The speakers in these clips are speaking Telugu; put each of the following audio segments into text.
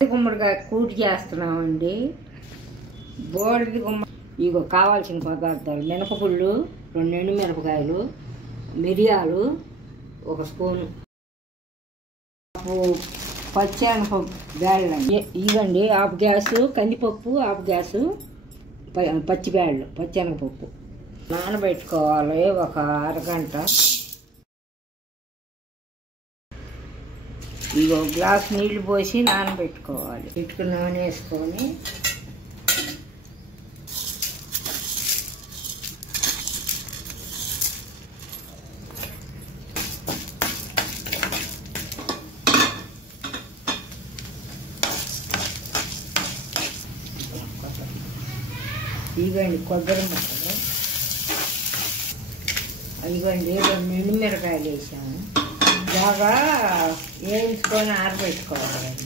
గుమ్మడికాయ కూటి చేస్తున్నామండి. బోడిది ఇగో కావాల్సిన పదార్థాలు: మినపగుళ్ళు, 2 ఎండుమిరపకాయలు, మిరియాలు 1 స్పూను, పచ్చెనపప్పు బ్యాళ్ళండి. ఇవ్వండి హాఫ్ గ్లాసు కందిపప్పు, హాఫ్ గ్లాసు పచ్చి బ్యాళ్ళు, పచ్చెనపప్పు నానబెట్టుకోవాలి 1 అరగంట. ఇగో గ్లాస్ నీళ్లు పోసి నానబెట్టుకోవాలి. ఇటుకు నూనె వేసుకొని ఇవ్వండి కొబ్బరి ముక్కలు, ఇవ్వండి 2 ఎండుమిరకాయలు వేసాము. బాగా వేయించుకొని ఆరబెట్టుకోవాలండి.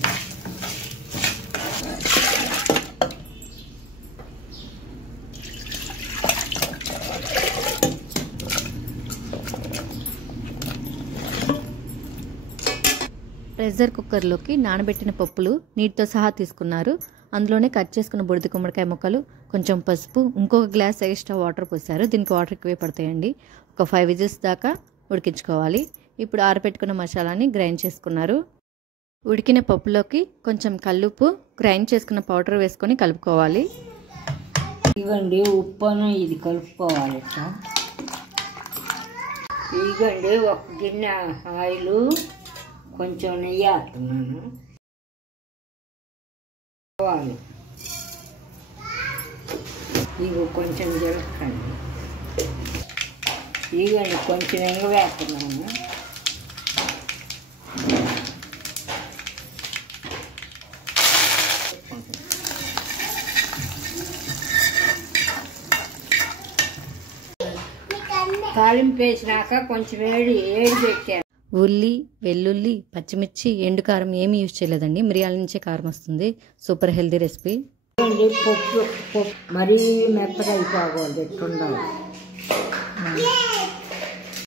ప్రెషర్ కుక్కర్లోకి నానబెట్టిన పప్పులు నీటితో సహా తీసుకున్నారు. అందులోనే కట్ చేసుకున్న బుడిది గుమ్మడికాయ ముక్కలు, కొంచెం పసుపు, ఇంకొక గ్లాస్ ఎక్స్ట్రా వాటర్ పోసారు. దీనికి వాటర్ ఎక్కువే పడతాయండి. ఒక 5 విజిల్స్ దాకా ఉడికించుకోవాలి. ఇప్పుడు ఆరబెట్టుకున్న మసాలాని గ్రైండ్ చేసుకున్నారు. ఉడికిన పప్పులోకి కొంచెం కల్లుప్పు, గ్రైండ్ చేసుకున్న పౌడర్ వేసుకొని కలుపుకోవాలి. ఇవ్వండి ఉప్పును ఇది కలుపుకోవాలి. ఇవ్వండి 1 గిన్నె ఆయిల్, కొంచెం నెయ్యి వేస్తున్నాను. ఇగో కొంచెం జీలకర్ర, ఇవ్వండి కొంచెం ఎంగ వేస్తున్నాను. తాలింపు వేసినాక కొంచెం వేడి పెట్టాను. ఉల్లి, వెల్లుల్లి, పచ్చిమిర్చి, ఎండు కారం ఏమీ యూజ్ చేయలేదండి. మిరియాల నుంచే కారం వస్తుంది. Super healthy recipe. పప్పు మరీ మెత్తగా అయిపోకూడదు, ఎట్టుండాలి.